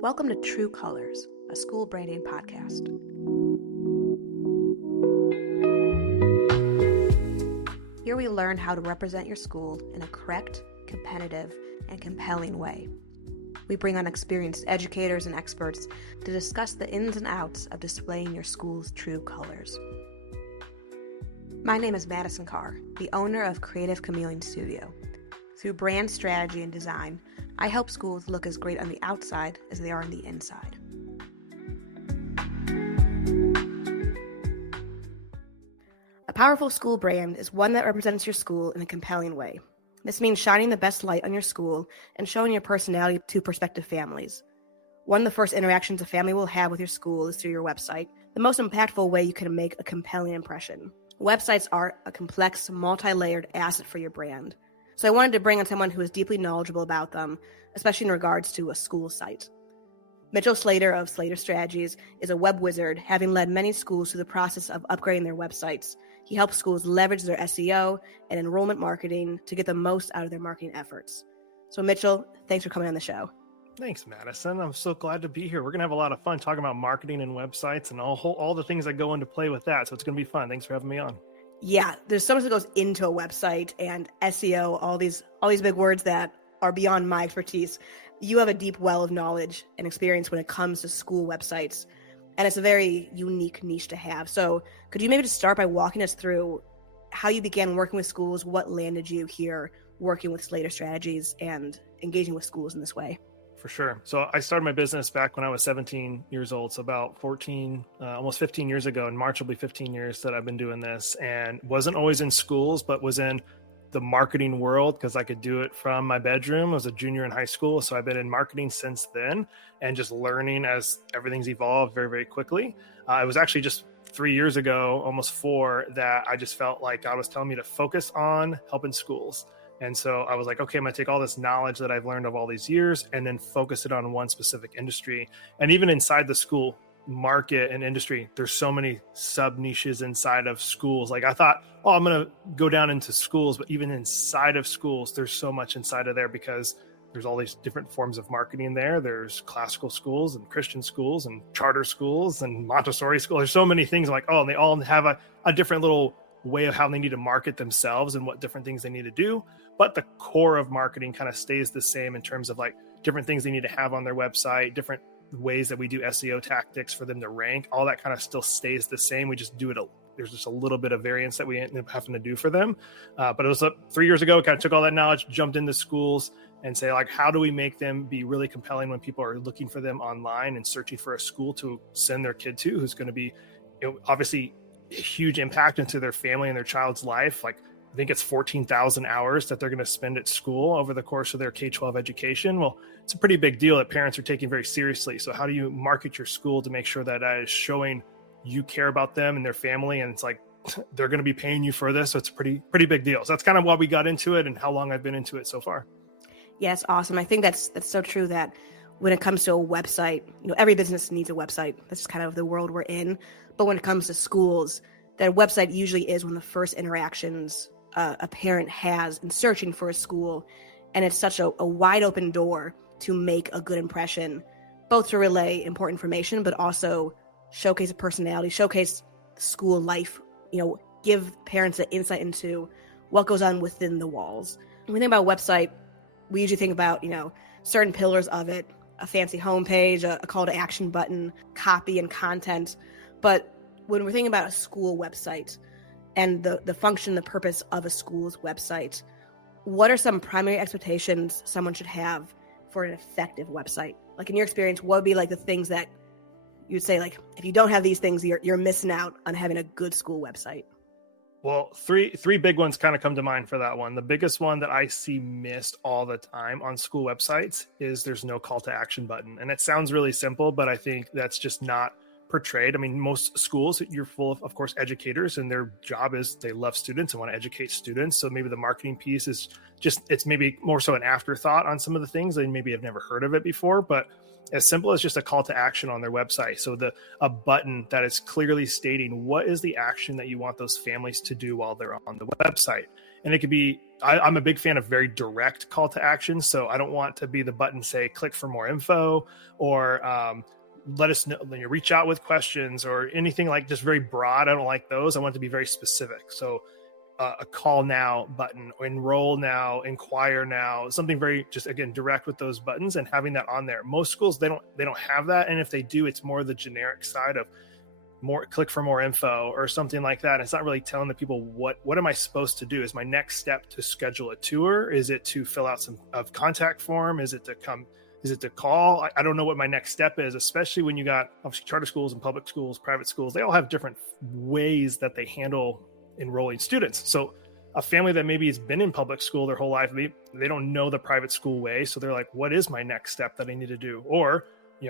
Welcome to True Colors, a school branding podcast. Here we learn how to represent your school in a correct, competitive, and compelling way. We bring on experienced educators and experts to discuss the ins and outs of displaying your school's true colors. My name is Madison Carr, the owner of Creative Chameleon Studio. Through brand strategy and design, I help schools look as great on the outside as they are on the inside. A powerful school brand is one that represents your school in a compelling way. This means shining the best light on your school and showing your personality to prospective families. One of the first interactions a family will have with your school is through your website, the most impactful way you can make a compelling impression. Websites are a complex, multi-layered asset for your brand. So I wanted to bring on someone who is deeply knowledgeable about them, especially in regards to a school site. Mitchell Slater of Slater Strategies is a web wizard, having led many schools through the process of upgrading their websites. He helps schools leverage their SEO and enrollment marketing to get the most out of their marketing efforts. So Mitchell, thanks for coming on the show. Thanks, Madison. I'm so glad to be here. We're going to have a lot of fun talking about marketing and websites and all the things that go into play with that. So it's going to be fun. Thanks for having me on. Yeah, there's so much that goes into a website and SEO, all these big words that are beyond my expertise. You have a deep well of knowledge and experience when it comes to school websites, and it's a very unique niche to have. So could you maybe just start by walking us through how you began working with schools, what landed you here working with Slater Strategies and engaging with schools in this way? For sure. So I started my business back when I was 17 years old. So about 14, almost 15 years ago. In March will be 15 years that I've been doing this, and wasn't always in schools, but was in the marketing world because I could do it from my bedroom. I was a junior in high school. So I've been in marketing since then and just learning as everything's evolved very, very quickly. It was actually just 3 years ago, almost 4, that I just felt like God was telling me to focus on helping schools. And so I was like, okay, I'm going to take all this knowledge that I've learned of all these years and then focus it on one specific industry. And even inside the school market and industry, there's so many sub niches inside of schools. Like I thought, oh, I'm going to go down into schools, but even inside of schools, there's so much inside of there because there's all these different forms of marketing there. There's classical schools and Christian schools and charter schools and Montessori schools. There's so many things. I'm like, oh, and they all have a different little way of how they need to market themselves and what different things they need to do. But the core of marketing kind of stays the same in terms of like different things they need to have on their website, different ways that we do SEO tactics for them to rank. All that kind of still stays the same. We just do it. There's just a little bit of variance that we end up having to do for them. But it was 3 years ago, kind of took all that knowledge, jumped into schools and say like, how do we make them be really compelling when people are looking for them online and searching for a school to send their kid to, who's going to be, obviously a huge impact into their family and their child's life. Like I think it's 14,000 hours that they're going to spend at school over the course of their K-12 education. Well, it's a pretty big deal that parents are taking very seriously. So how do you market your school to make sure that is showing you care about them and their family? And it's like, they're going to be paying you for this. So it's a pretty big deal. So that's kind of why we got into it and how long I've been into it so far. Yes, awesome. I think that's so true that when it comes to a website, every business needs a website. That's just kind of the world we're in. But when it comes to schools, that website usually is one of the first interactions a parent has in searching for a school. And it's such a wide open door to make a good impression, both to relay important information, but also showcase a personality, showcase school life, give parents an insight into what goes on within the walls. When we think about a website, we usually think about, certain pillars of it, a fancy homepage, a call to action button, copy and content. But when we're thinking about a school website and the function, the purpose of a school's website, what are some primary expectations someone should have for an effective website? Like in your experience, what would be like the things that you'd say, like, if you don't have these things, you're missing out on having a good school website? Well, three big ones kind of come to mind for that one. The biggest one that I see missed all the time on school websites is there's no call to action button. And it sounds really simple, but I think that's just not portrayed. I mean, most schools, you're full of course, educators, and their job is they love students and want to educate students. So maybe the marketing piece is it's maybe more so an afterthought on some of the things. They maybe have never heard of it before, but as simple as just a call to action on their website. So a button that is clearly stating what is the action that you want those families to do while they're on the website. And it could be, I'm a big fan of very direct call to action. So I don't want to be the button say, click for more info, or let us know, reach out with questions or anything like just very broad. I don't like those. I want it to be very specific. So a call now button, or enroll now, inquire now, something very just, again, direct with those buttons and having that on there. Most schools, they don't have that. And if they do, it's more the generic side of more click for more info or something like that. It's not really telling the people what am I supposed to do? Is my next step to schedule a tour? Is it to fill out some contact form? Is it to come? Is it to call? I don't know what my next step is, especially when you got obviously charter schools and public schools, private schools. They all have different ways that they handle enrolling students. So a family that maybe has been in public school their whole life, they don't know the private school way. So they're like, what is my next step that I need to do? Or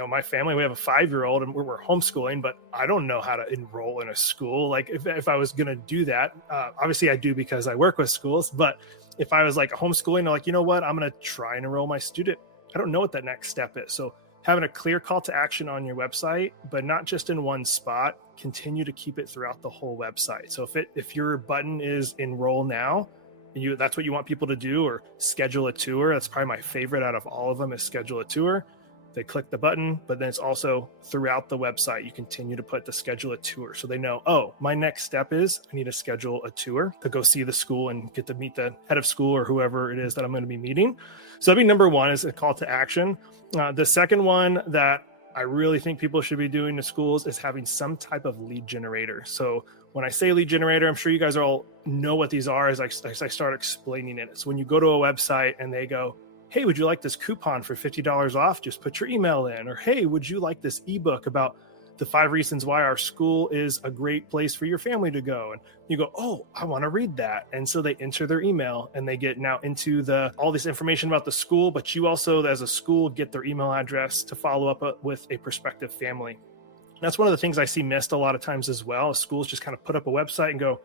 my family, we have a 5-year-old and we're homeschooling, but I don't know how to enroll in a school. Like if I was going to do that, obviously I do because I work with schools, but if I was like homeschooling, I'm like, you know what, I'm going to try and enroll my student. I don't know what that next step is. So having a clear call to action on your website, but not just in one spot, continue to keep it throughout the whole website. So if your button is enroll now, and that's what you want people to do, or schedule a tour, that's probably my favorite out of all of them, is schedule a tour. They click the button, but then it's also throughout the website. You continue to put the schedule a tour. So they know, oh, my next step is I need to schedule a tour to go see the school and get to meet the head of school or whoever it is that I'm going to be meeting. So that'd be number one, is a call to action. The second one that I really think people should be doing to schools is having some type of lead generator. So when I say lead generator, I'm sure you guys all know what these are as I start explaining it. So when you go to a website and they go, hey, would you like this coupon for $50 off? Just put your email in. Or, hey, would you like this ebook about the 5 reasons why our school is a great place for your family to go? And you go, oh, I want to read that. And so they enter their email and they get now into all this information about the school, but you also, as a school, get their email address to follow up with a prospective family. And that's one of the things I see missed a lot of times as well. Schools just kind of put up a website and go,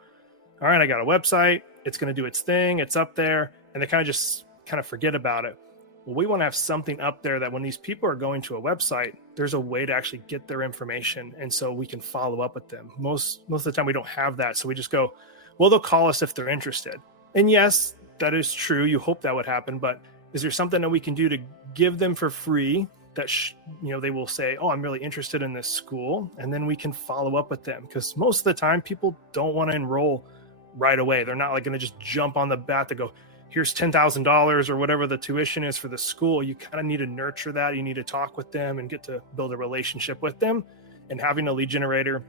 all right, I got a website. It's going to do its thing. It's up there. And they kind of forget about it. Well, we want to have something up there that when these people are going to a website, there's a way to actually get their information. And so we can follow up with them. Most of the time we don't have that. So we just go, well, they'll call us if they're interested. And yes, that is true. You hope that would happen. But is there something that we can do to give them for free that, they will say, oh, I'm really interested in this school. And then we can follow up with them. Because most of the time people don't want to enroll right away. They're not like going to just jump on the bat to go, here's $10,000 or whatever the tuition is for the school. You kind of need to nurture that. You need to talk with them and get to build a relationship with them. And having a lead generator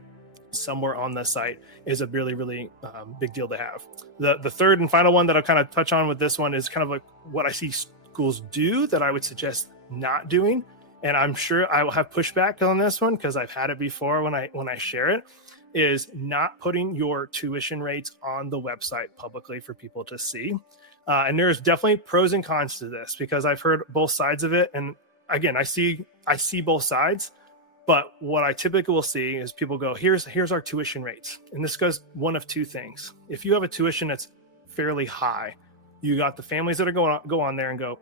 somewhere on the site is a really, really big deal to have. The third and final one that I'll kind of touch on with this one is kind of like what I see schools do that I would suggest not doing. And I'm sure I will have pushback on this one because I've had it before when I share it, is not putting your tuition rates on the website publicly for people to see. And there's definitely pros and cons to this because I've heard both sides of it. And again, I see both sides, but what I typically will see is people go, here's our tuition rates. And this goes one of two things. If you have a tuition that's fairly high, you got the families that are go on there and go,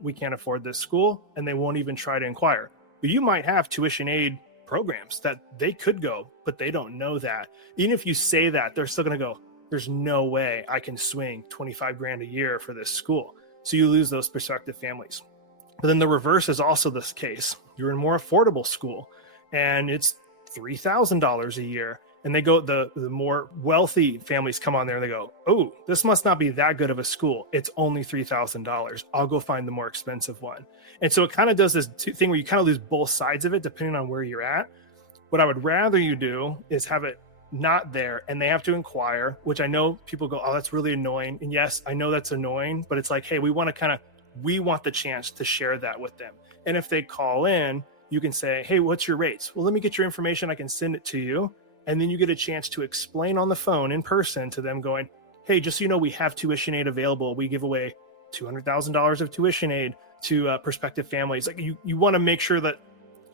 we can't afford this school. And they won't even try to inquire. But you might have tuition aid programs that they could go, but they don't know that. Even if you say that, they're still going to go, there's no way I can swing $25,000 a year for this school. So you lose those prospective families. But then the reverse is also this case. You're in a more affordable school and it's $3,000 a year. And they go, the more wealthy families come on there and they go, oh, this must not be that good of a school. It's only $3,000. I'll go find the more expensive one. And so it kind of does this thing where you kind of lose both sides of it depending on where you're at. What I would rather you do is have it not there and they have to inquire, which I know people go, oh, that's really annoying. And yes, I know that's annoying, but it's like, hey, we want the chance to share that with them. And if they call in, you can say, hey, what's your rates? Well, let me get your information. I can send it to you. And then you get a chance to explain on the phone in person to them going, hey, just so you know, we have tuition aid available. We give away $200,000 of tuition aid to prospective families. Like you want to make sure that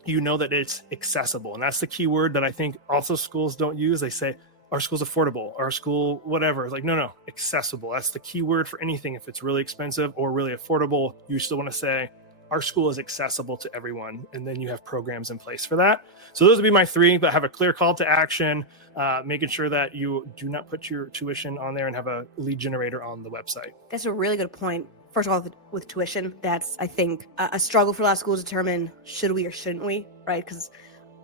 you know that it's accessible. And that's the key word that I think also schools don't use. They say, our school's affordable, our school, whatever. It's like, no, accessible. That's the key word for anything. If it's really expensive or really affordable, you still want to say, our school is accessible to everyone. And then you have programs in place for that. So those would be my three, but have a clear call to action, making sure that you do not put your tuition on there and have a lead generator on the website. That's a really good point. First of all, with tuition, that's, I think, a struggle for a lot of schools to determine should we or shouldn't we, right? Because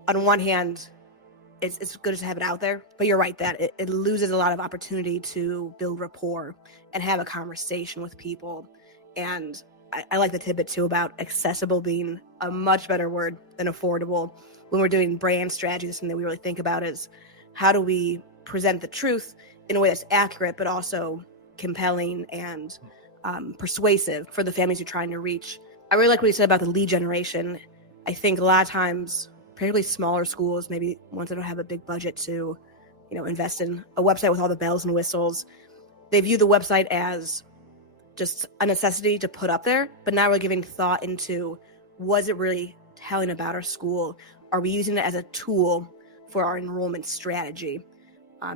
on one hand, it's good to have it out there, but you're right that it loses a lot of opportunity to build rapport and have a conversation with people. And I like the tidbit too about accessible being a much better word than affordable. When we're doing brand strategy, something that we really think about is how do we present the truth in a way that's accurate, but also compelling and persuasive for the families you're trying to reach. I really like what you said about the lead generation. I think a lot of times, particularly smaller schools, maybe ones that don't have a big budget to, invest in a website with all the bells and whistles, they view the website as just a necessity to put up there, but not really giving thought into, was it really telling about our school? Are we using it as a tool for our enrollment strategy?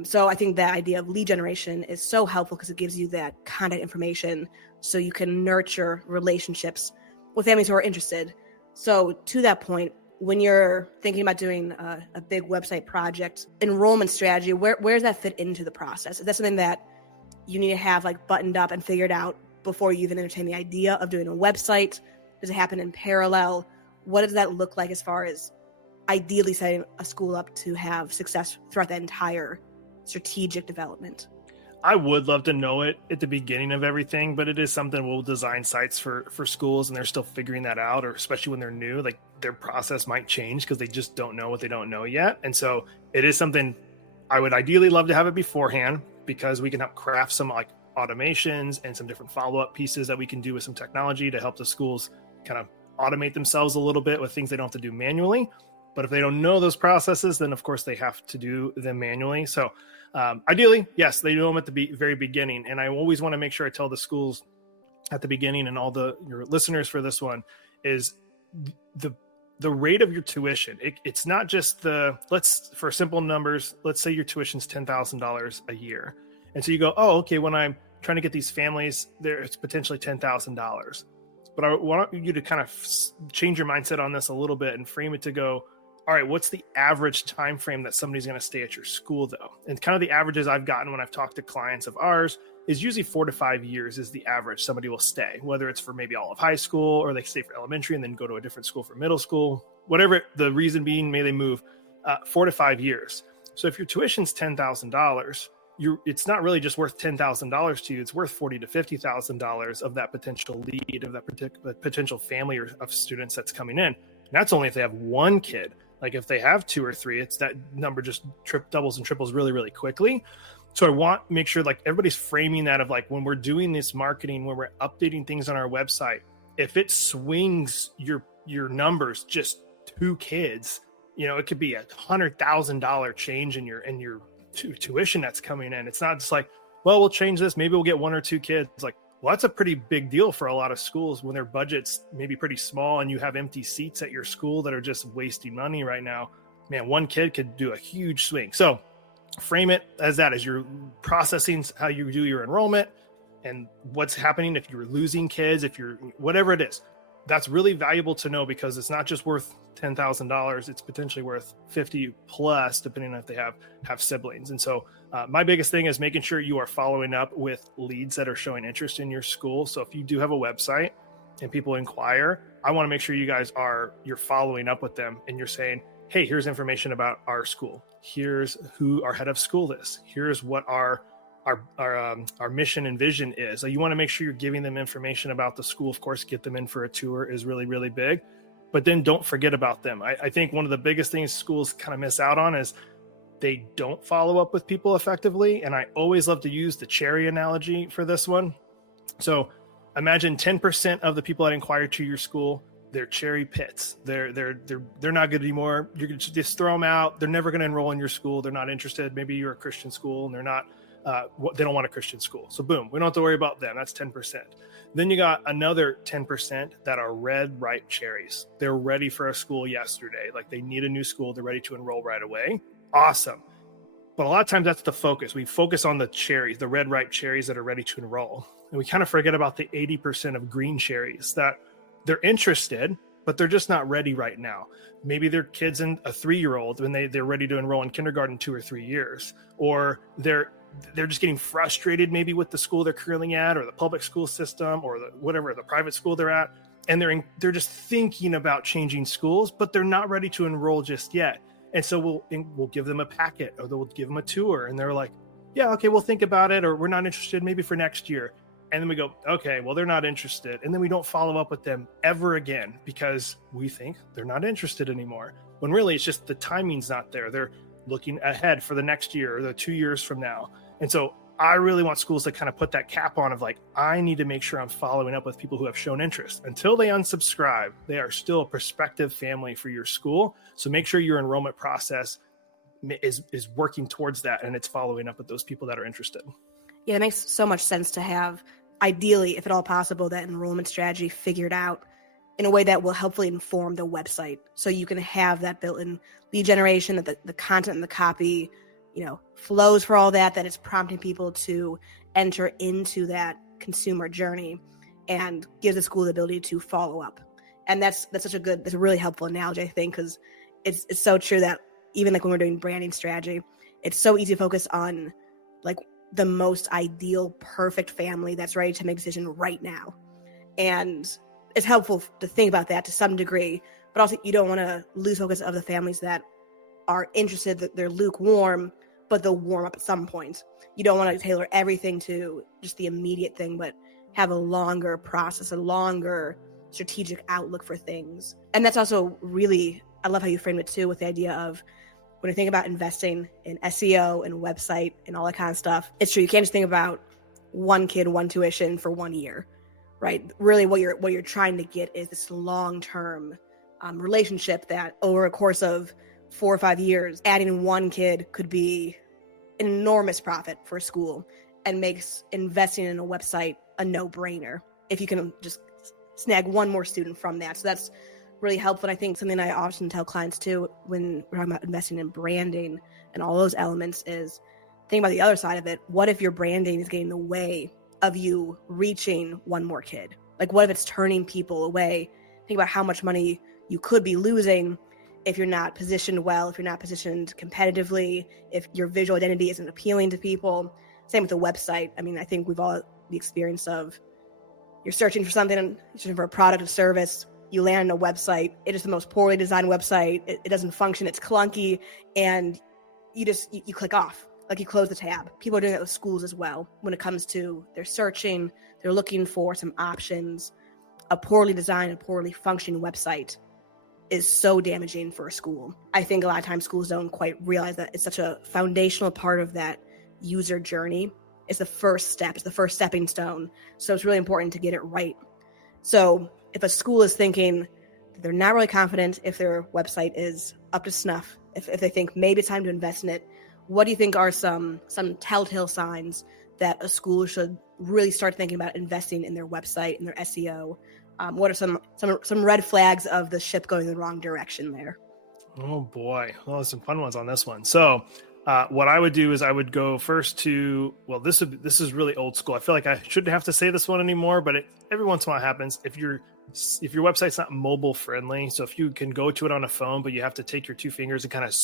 So I think that idea of lead generation is so helpful because it gives you that contact information so you can nurture relationships with families who are interested. So to that point, when you're thinking about doing a big website project, enrollment strategy, where does that fit into the process? Is that something that you need to have like buttoned up and figured out before you even entertain the idea of doing a website? Does it happen in parallel? What does that look like as far as ideally setting a school up to have success throughout that entire strategic development? I would love to know it at the beginning of everything, but it is something we'll design sites for schools and they're still figuring that out, or especially when they're new, like their process might change because they just don't know what they don't know yet. And so it is something I would ideally love to have it beforehand because we can help craft some like automations and some different follow-up pieces that we can do with some technology to help the schools kind of automate themselves a little bit with things they don't have to do manually. But if they don't know those processes, then of course they have to do them manually. So ideally, yes, they do them at the very beginning. And I always want to make sure I tell the schools at the beginning, and all your listeners for this one, is the rate of your tuition. It's not just for simple numbers, let's say your tuition's $10,000 a year. And so you go, oh, okay, when I'm trying to get these families there, it's potentially $10,000. But I want you to kind of change your mindset on this a little bit and frame it to go, all right, what's the average time frame that somebody's going to stay at your school, though? And kind of the averages I've gotten when I've talked to clients of ours is usually 4 to 5 years is the average somebody will stay, whether it's for maybe all of high school or they stay for elementary and then go to a different school for middle school, whatever the reason being, may they move 4 to 5 years. So if your tuition's $10,000, it's not really just worth $10,000 to you. It's worth $40,000 to $50,000 of that potential lead, of that particular potential family or of students that's coming in. And that's only if they have one kid. Like if they have 2 or 3, it's that number just doubles and triples really, really quickly. So I want to make sure like everybody's framing that of like when we're doing this marketing, when we're updating things on our website, if it swings your numbers just 2 kids, it could be $100,000 change in your tuition that's coming in. It's not just like, well, we'll change this. Maybe we'll get 1 or 2 kids. It's like, well, that's a pretty big deal for a lot of schools when their budget's maybe pretty small and you have empty seats at your school that are just wasting money right now. Man, 1 kid could do a huge swing. So frame it as that, as you're processing how you do your enrollment and what's happening if you're losing kids, if you're whatever it is. That's really valuable to know because it's not just worth $10,000. It's potentially worth 50 plus, depending on if they have siblings. And so my biggest thing is making sure you are following up with leads that are showing interest in your school. So if you do have a website and people inquire, I want to make sure you guys you're following up with them and you're saying, hey, here's information about our school. Here's who our head of school is. Here's what our mission and vision is. So you want to make sure you're giving them information about the school. Of course, get them in for a tour is really, really big, but then don't forget about them. I think one of the biggest things schools kind of miss out on is they don't follow up with people effectively. And I always love to use the cherry analogy for this one. So imagine 10% of the people that inquire to your school, they're cherry pits. They're not good anymore. You can just throw them out. They're never going to enroll in your school. They're not interested. Maybe you're a Christian school and they're not. They don't want a Christian school. So boom, we don't have to worry about them. That's 10%. Then you got another 10% that are red, ripe cherries. They're ready for a school yesterday. Like they need a new school. They're ready to enroll right away. Awesome. But a lot of times that's the focus. We focus on the cherries, the red, ripe cherries that are ready to enroll. And we kind of forget about the 80% of green cherries that they're interested, but they're just not ready right now. Maybe their kid's in a 3-year-old when they're ready to enroll in kindergarten in 2 or 3 years, or they're just getting frustrated maybe with the school they're currently at, or the public school system, or the private school they're at, and they're just thinking about changing schools, but they're not ready to enroll just yet. And so we'll give them a packet, or we'll give them a tour, and they're like, yeah, okay, we'll think about it, or we're not interested, maybe for next year. And then we go, okay, well, they're not interested. And then we don't follow up with them ever again because we think they're not interested anymore. When really it's just the timing's not there. They're looking ahead for the next year or the 2 years from now. And so I really want schools to kind of put that cap on of like, I need to make sure I'm following up with people who have shown interest. Until they unsubscribe, they are still a prospective family for your school. So make sure your enrollment process is working towards that, and it's following up with those people that are interested. Yeah, it makes so much sense to have, ideally, if at all possible, that enrollment strategy figured out in a way that will helpfully inform the website. So you can have that built-in lead generation, that the content and the copy, flows for all that it's prompting people to enter into that consumer journey and gives the school the ability to follow up. And that's a really helpful analogy, I think, because it's so true that even like when we're doing branding strategy, it's so easy to focus on like the most ideal, perfect family that's ready to make a decision right now. And it's helpful to think about that to some degree, but also you don't want to lose focus of the families that are interested, that they're lukewarm, but they'll warm up at some point. You don't want to tailor everything to just the immediate thing, but have a longer process, a longer strategic outlook for things. And that's also really, I love how you framed it too, with the idea of when you think about investing in SEO and website and all that kind of stuff, it's true. You can't just think about one kid, one tuition for 1 year, right? Really what you're trying to get is this long-term relationship that over a course of 4 or 5 years, adding one kid could be an enormous profit for a school and makes investing in a website a no-brainer if you can just snag one more student from that. So that's really helpful. And I think something I often tell clients too when we're talking about investing in branding and all those elements is think about the other side of it. What if your branding is getting in the way of you reaching one more kid? Like what if it's turning people away? Think about how much money you could be losing if you're not positioned well, if you're not positioned competitively, if your visual identity isn't appealing to people. Same with the website. I mean, I think we've all the experience of you're searching for something, you're searching for a product or service, you land on a website, it is the most poorly designed website, it doesn't function, it's clunky, and you click off, like you close the tab. People are doing that with schools as well. When it comes to they're searching, they're looking for some options. A poorly designed, a poorly functioning website is so damaging for a school. I think a lot of times schools don't quite realize that it's such a foundational part of that user journey. It's the first step, it's the first stepping stone. So it's really important to get it right. So if a school is thinking that they're not really confident if their website is up to snuff, if they think maybe it's time to invest in it, what do you think are some telltale signs that a school should really start thinking about investing in their website and their SEO? What are some red flags of the ship going in the wrong direction there? Oh boy, well, there's some fun ones on this one. So what I would do is I would go first to, well, this is really old school. I feel like I shouldn't have to say this one anymore, but every once in a while it happens. If your website's not mobile friendly, so if you can go to it on a phone, but you have to take your two fingers and kind of,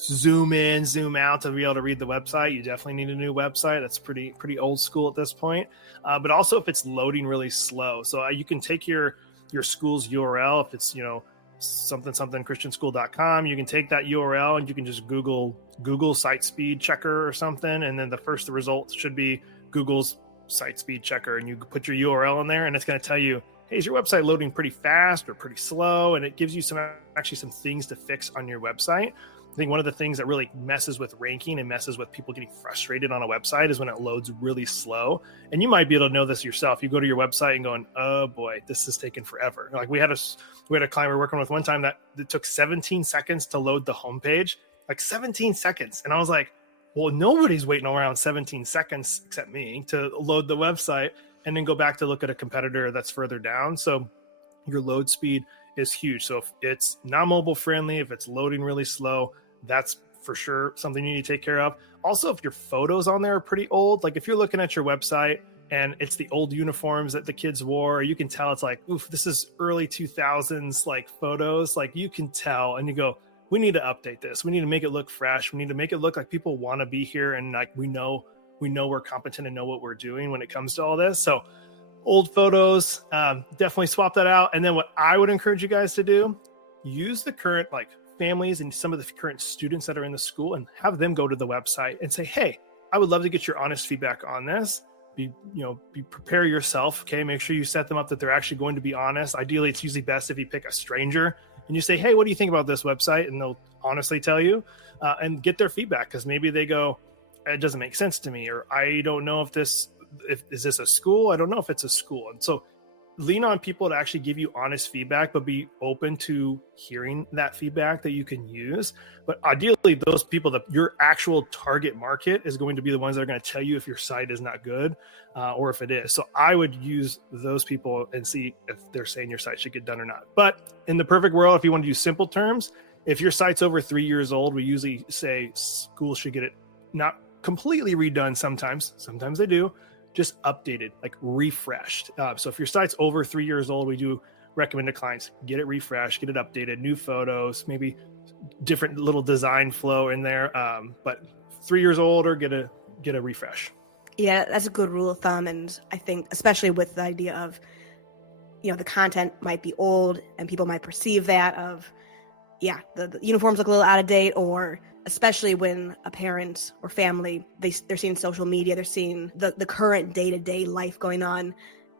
zoom in, zoom out to be able to read the website, you definitely need a new website. That's pretty old school at this point. But also if it's loading really slow. So you can take your school's URL, if it's, something christianschool.com, you can take that URL and you can just Google site speed checker or something, and then the first result should be Google's site speed checker, and you put your URL in there and it's going to tell you, hey, is your website loading pretty fast or pretty slow? And it gives you some things to fix on your website. I think one of the things that really messes with ranking and messes with people getting frustrated on a website is when it loads really slow. And you might be able to know this yourself. You go to your website and going, oh boy, this is taking forever. Like we had a client we were working with one time that it took 17 seconds to load the homepage, like 17 seconds. And I was like, well, nobody's waiting around 17 seconds except me to load the website and then go back to look at a competitor that's further down. So your load speed is huge. So if it's not mobile friendly, if it's loading really slow, that's for sure something you need to take care of. Also, if your photos on there are pretty old, like if you're looking at your website and it's the old uniforms that the kids wore. You can tell it's like, oof, this is early 2000s like photos. Like you can tell, and you go, we need to update this. We need to make it look fresh. We need to make it look like people want to be here, and like we know we're competent and know what we're doing when it comes to all this. So old photos, definitely swap that out. And then what I would encourage you guys to do, use the current like families and some of the current students that are in the school and have them go to the website and say, hey, I would love to get your honest feedback on this. Prepare yourself. Okay. Make sure you set them up that they're actually going to be honest. Ideally, it's usually best if you pick a stranger and you say, hey, what do you think about this website? And they'll honestly tell you, and get their feedback. Cause maybe they go, it doesn't make sense to me, or I don't know if is this a school? I don't know if it's a school. And so lean on people to actually give you honest feedback, but be open to hearing that feedback that you can use. But ideally, those people, that your actual target market is going to be the ones that are going to tell you if your site is not good, or if it is. So I would use those people and see if they're saying your site should get done or not. But in the perfect world, if you want to use simple terms, if your site's over 3 years old, we usually say schools should get it not completely redone. Sometimes they do, just updated, like refreshed. So if your site's over 3 years old, we do recommend to clients, get it refreshed, get it updated, new photos, maybe different little design flow in there. But 3 years old, or get a refresh. Yeah, that's a good rule of thumb. And I think especially with the idea of, the content might be old and people might perceive that of, the uniforms look a little out of date, or especially when a parent or family, they're seeing social media, they're seeing the current day-to-day life going on,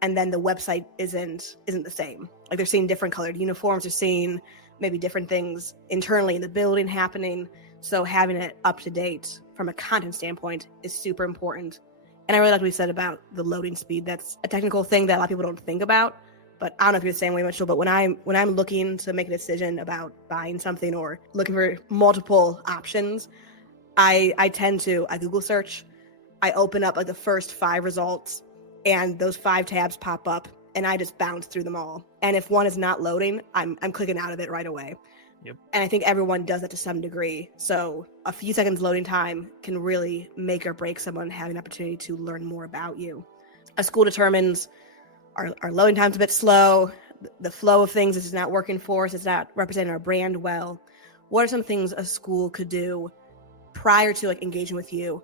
and then the website isn't the same. Like they're seeing different colored uniforms, they're seeing maybe different things internally in the building happening. So having it up to date from a content standpoint is super important. And I really like what we said about the loading speed. That's a technical thing that a lot of people don't think about. But I don't know if you're the same way, Mitchell, but when I'm looking to make a decision about buying something or looking for multiple options, I Google search, I open up like the first 5 results, and those 5 tabs pop up, and I just bounce through them all. And if one is not loading, I'm clicking out of it right away. Yep. And I think everyone does that to some degree. So a few seconds loading time can really make or break someone having an opportunity to learn more about you. A school determines our loading time's a bit slow, the flow of things is not working for us, it's not representing our brand well. What are some things a school could do prior to like engaging with you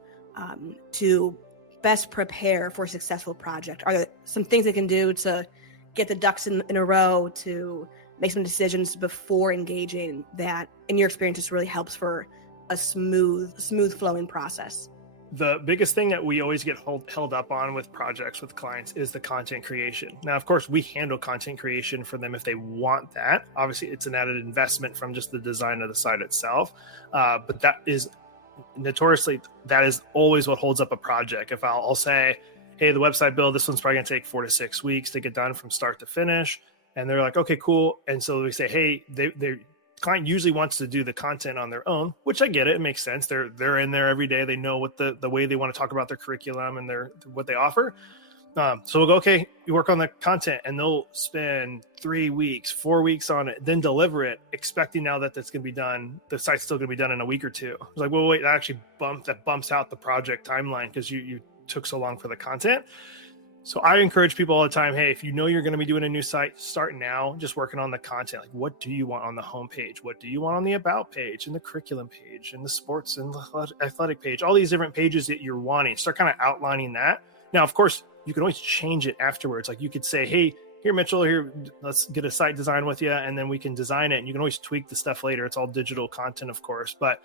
to best prepare for a successful project? Are there some things they can do to get the ducks in a row, to make some decisions before engaging, that in your experience just really helps for a smooth flowing process? The biggest thing that we always get held up on with projects with clients is the content creation. Now, of course, we handle content creation for them if they want that. Obviously, it's an added investment from just the design of the site itself. But that is notoriously, that is always what holds up a project. If I'll say, hey, the website build, this one's probably going to take 4 to 6 weeks to get done from start to finish. And they're like, okay, cool. And so we say, hey, they client usually wants to do the content on their own, which I get it. It makes sense. They're in there every day. They know what the way they want to talk about their curriculum and what they offer. So we'll go, okay, you work on the content, and they'll spend 3 weeks, 4 weeks on it, then deliver it, expecting now that that's going to be done. The site's still going to be done in a week or two. It's like, well, wait, that actually bumps out the project timeline because you took so long for the content. So I encourage people all the time, hey, if you know you're going to be doing a new site, start now, just working on the content. Like, what do you want on the homepage? What do you want on the about page and the curriculum page and the sports and the athletic page? All these different pages that you're wanting. Start kind of outlining that. Now, of course, you can always change it afterwards. Like you could say, hey, here, Mitchell, here, let's get a site design with you, and then we can design it. And you can always tweak the stuff later. It's all digital content, of course, but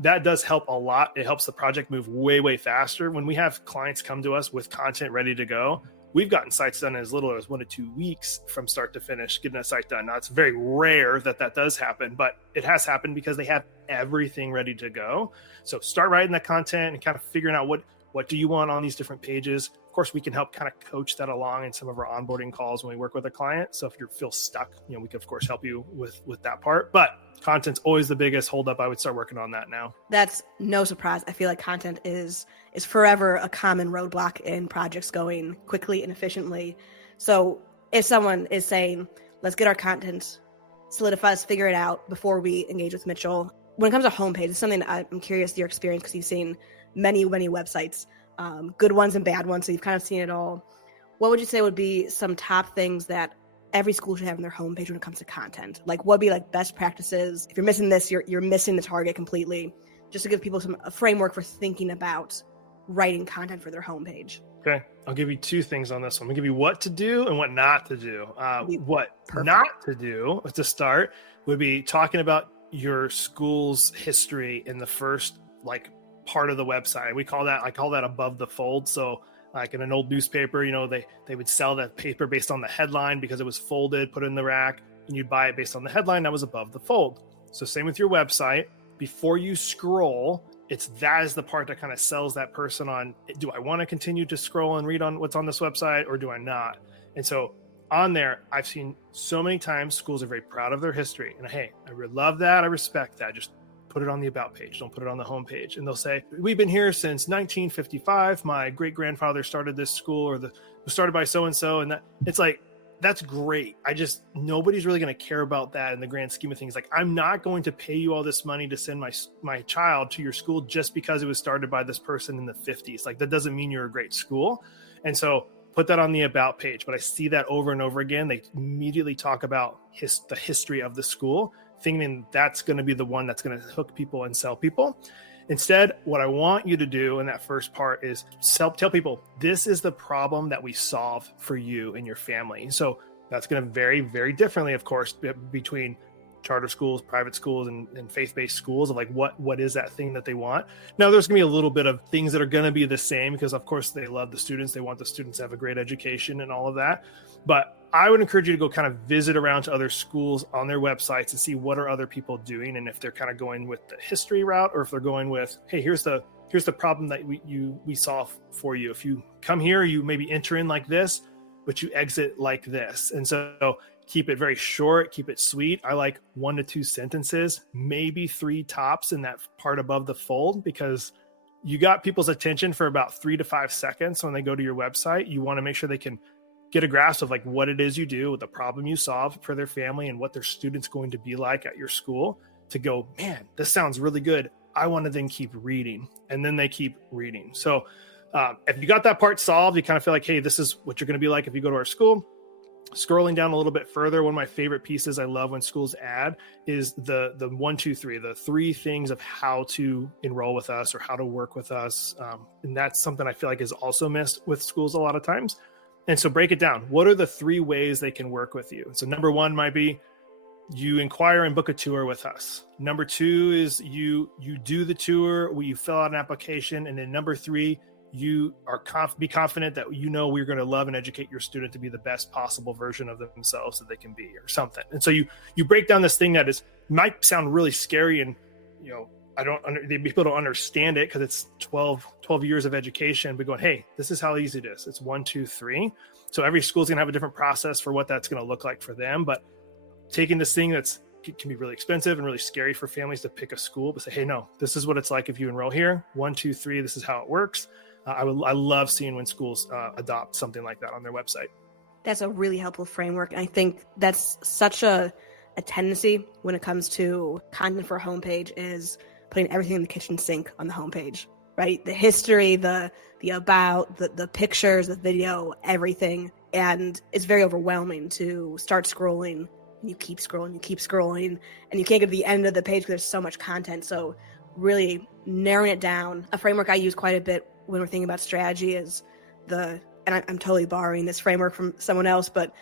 that does help a lot. It helps the project move way, way faster. When we have clients come to us with content ready to go, we've gotten sites done in as little as 1 to 2 weeks from start to finish, getting a site done. Now, it's very rare that does happen, but it has happened because they have everything ready to go. So start writing the content and kind of figuring out what do you want on these different pages. Of course, we can help kind of coach that along in some of our onboarding calls when we work with a client. So if you feel stuck, we can of course help you with that part. But content's always the biggest holdup. I would start working on that now. That's no surprise. I feel like content is forever a common roadblock in projects going quickly and efficiently. So if someone is saying, let's get our content solidified, figure it out before we engage with Mitchell. When it comes to homepage, it's something I'm curious your experience, because you've seen many, many websites. good ones and bad ones. So you've kind of seen it all. What would you say would be some top things that every school should have on their homepage when it comes to content? Like what would be like best practices? If you're missing this, you're missing the target completely. Just to give people a framework for thinking about writing content for their homepage. Okay. I'll give you two things on this one. I'm gonna give you what to do and what not to do. What Perfect. not to do to start would be talking about your school's history in the first like part of the website. I call that above the fold. So like in an old newspaper, they would sell that paper based on the headline because it was folded, put in the rack, and you'd buy it based on the headline that was above the fold. So same with your website. Before you scroll, that is the part that kind of sells that person on, do I want to continue to scroll and read on what's on this website or do I not? And so on there, I've seen so many times schools are very proud of their history. And hey, I really love that. I respect that. Just put it on the about page. Don't put it on the homepage. And they'll say, we've been here since 1955. My great grandfather started this school, or was started by so-and-so. And that it's like, that's great. Nobody's really going to care about that in the grand scheme of things. Like, I'm not going to pay you all this money to send my child to your school just because it was started by this person in the 50s. Like, that doesn't mean you're a great school. And so put that on the about page. But I see that over and over again. They immediately talk about the history of the school, thinking that's going to be the one that's going to hook people and sell people. Instead, what I want you to do in that first part is tell people, this is the problem that we solve for you and your family. So that's going to vary very differently, of course, between charter schools, private schools, and faith-based schools, of like what is that thing that they want. Now, there's going to be a little bit of things that are going to be the same because, of course, they love the students. They want the students to have a great education and all of that. But I would encourage you to go kind of visit around to other schools on their websites and see what are other people doing, and if they're kind of going with the history route or if they're going with, hey, here's the problem that we solve for you. If you come here, you maybe enter in like this, but you exit like this. And so keep it very short, keep it sweet. I like 1 to 2 sentences, maybe 3 tops in that part above the fold, because you got people's attention for about 3 to 5 seconds when they go to your website. You want to make sure they can get a grasp of like what it is you do, the problem you solve for their family, and what their students going to be like at your school, to go, man, this sounds really good. I want to then keep reading. And then they keep reading. So if you got that part solved, you kind of feel like, hey, this is what you're going to be like if you go to our school. Scrolling down a little bit further, one of my favorite pieces I love when schools add is the 1, 2, 3, the 3 things of how to enroll with us or how to work with us. And that's something I feel like is also missed with schools a lot of times. And so break it down. What are the 3 ways they can work with you? So number 1 might be you inquire and book a tour with us. Number 2 is you do the tour, you fill out an application. And then number 3, you are be confident that we're going to love and educate your student to be the best possible version of themselves that they can be, or something. And so you break down this thing that might sound really scary, and people don't understand it because it's 12 years of education, but going, hey, this is how easy it is. It's 1, 2, 3. So every school's gonna have a different process for what that's gonna look like for them. But taking this thing can be really expensive and really scary for families to pick a school, but say, hey, no, this is what it's like if you enroll here. 1, 2, 3, this is how it works. I love seeing when schools adopt something like that on their website. That's a really helpful framework. And I think that's such a tendency when it comes to content for a homepage, is putting everything in the kitchen sink on the homepage, right? The history, the about, the pictures, the video, everything. And it's very overwhelming to start scrolling. You keep scrolling, and you can't get to the end of the page because there's so much content. So really narrowing it down. A framework I use quite a bit when we're thinking about strategy is and I'm totally borrowing this framework from someone else, but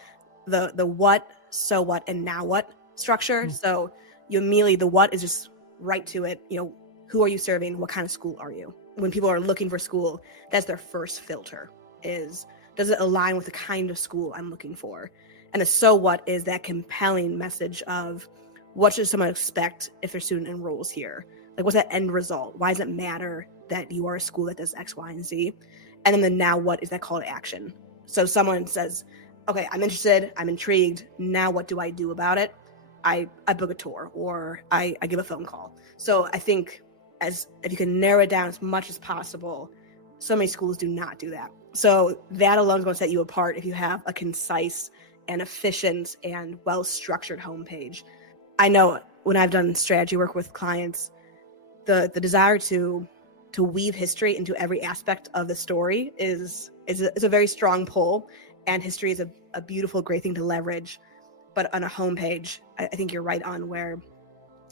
the what, so what, and now what structure. Mm-hmm. So you immediately, the what is just right to it. Who are you serving? What kind of school are you? When people are looking for school, that's their first filter, is does it align with the kind of school I'm looking for? And the so what is that compelling message of what should someone expect if their student enrolls here? Like, what's that end result? Why does it matter that you are a school that does X, Y, and Z? And then the now what is that call to action? So someone says, okay, I'm interested, I'm intrigued. Now what do I do about it? I book a tour, or I give a phone call. So I think if you can narrow it down as much as possible, so many schools do not do that. So that alone is going to set you apart if you have a concise and efficient and well-structured homepage. I know when I've done strategy work with clients, the desire to to weave history into every aspect of the story is a very strong pull, and history is a beautiful, great thing to leverage. But on a homepage, I think you're right on where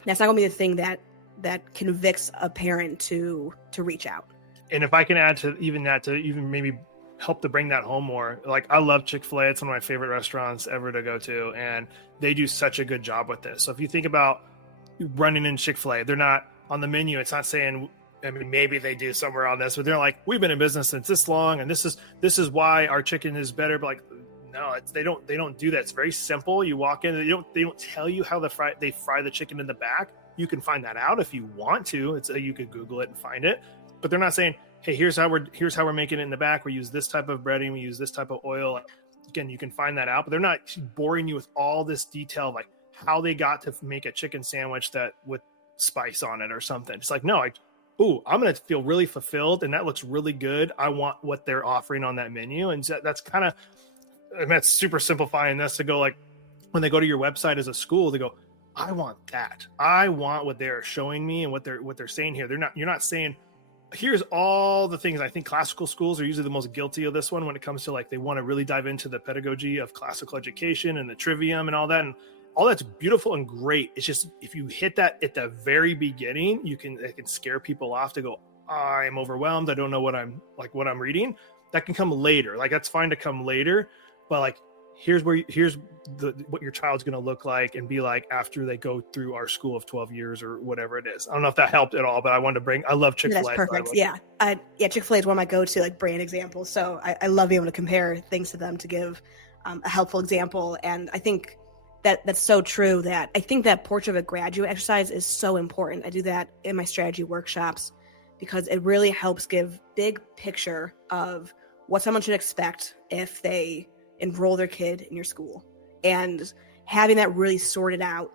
that's not going to be the thing that convicts a parent to reach out. And if I can add to even that, to even maybe help to bring that home more, like I love Chick-fil-A. It's one of my favorite restaurants ever to go to, and they do such a good job with this. So if you think about running in Chick-fil-A, they're not on the menu. It's not saying, I mean, maybe they do somewhere on this, but they're like, we've been in business since this long, and this is why our chicken is better. But like, no, they don't do that. It's very simple. You walk in, they don't tell you how they fry the chicken in the back. You can find that out if you want to. You could Google it and find it, but they're not saying, hey, here's how we're making it in the back. We use this type of breading. We use this type of oil. Again, you can find that out, but they're not boring you with all this detail, like how they got to make a chicken sandwich that with spice on it or something. It's like, no, I'm going to feel really fulfilled, and that looks really good. I want what they're offering on that menu. And that's kind of, that's super simplifying this to go, like, when they go to your website as a school, they go, I want that. I want what they're showing me and what they're saying here. You're not saying, here's all the things. I think classical schools are usually the most guilty of this one when it comes to, like, they want to really dive into the pedagogy of classical education and the trivium and all that. And all that's beautiful and great. It's just, if you hit that at the very beginning, it can scare people off to go, I'm overwhelmed. I don't know what I'm reading. That can come later. Like, that's fine to come later, but like, here's what your child's going to look like and be like after they go through our school of 12 years or whatever it is. I don't know if that helped at all, but I wanted to I love Chick-fil-A. That's perfect. Yeah. Chick-fil-A is one of my go-to, like, brand examples. So I love being able to compare things to them to give a helpful example. And I think that's so true, that I think that portrait of a graduate exercise is so important. I do that in my strategy workshops because it really helps give big picture of what someone should expect if they enroll their kid in your school, and having that really sorted out,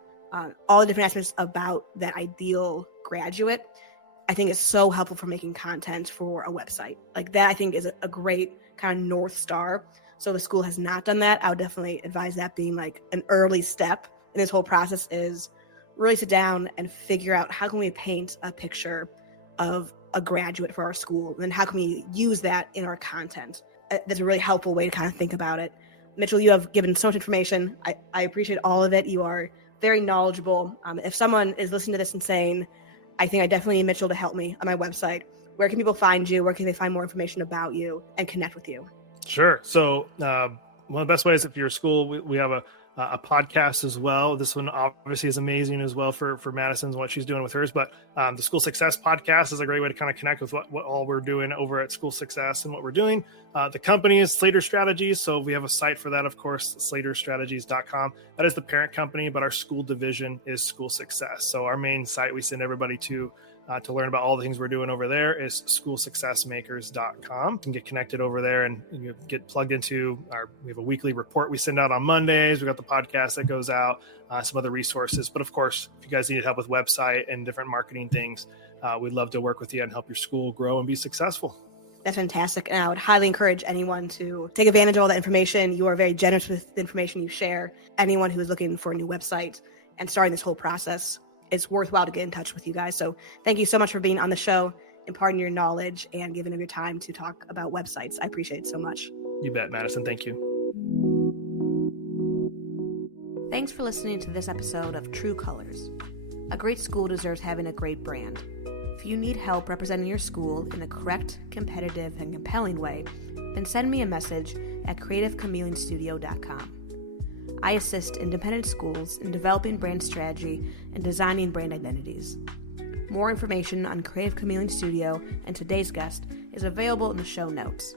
all the different aspects about that ideal graduate, I think is so helpful for making content for a website. Like, that I think is a great kind of North Star. So the school has not done that. I would definitely advise that being like an early step in this whole process, is really sit down and figure out, how can we paint a picture of a graduate for our school, and then how can we use that in our content. That's a really helpful way to kind of think about it. Mitchell, you have given so much information. I appreciate all of it. You are very knowledgeable. If someone is listening to this and saying, I think I definitely need Mitchell to help me on my website, where can people find you? Where can they find more information about you and connect with you? Sure. So one of the best ways, if you're a school, we have a podcast as well. This one obviously is amazing as well for Madison's what she's doing with hers. But the School Success podcast is a great way to kind of connect with what all we're doing over at School Success and what we're doing. The company is Slater Strategies. So we have a site for that, of course, slaterstrategies.com. That is the parent company, but our school division is School Success. So our main site we send everybody to learn about all the things we're doing over there is schoolsuccessmakers.com. You can get connected over there and you get plugged into we have a weekly report we send out on Mondays. We got the podcast that goes out, some other resources. But of course, if you guys need help with website and different marketing things, we'd love to work with you and help your school grow and be successful. That's fantastic. And I would highly encourage anyone to take advantage of all that information. You are very generous with the information you share. Anyone who is looking for a new website and starting this whole process, it's worthwhile to get in touch with you guys. So thank you so much for being on the show, imparting your knowledge and giving of your time to talk about websites. I appreciate it so much. You bet, Madison. Thank you. Thanks for listening to this episode of True Colors. A great school deserves having a great brand. If you need help representing your school in the correct, competitive, and compelling way, then send me a message at creativechameleonstudio.com. I assist independent schools in developing brand strategy and designing brand identities. More information on Creative Chameleon Studio and today's guest is available in the show notes.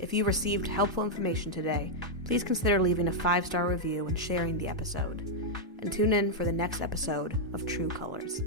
If you received helpful information today, please consider leaving a 5-star review and sharing the episode. And tune in for the next episode of True Colors.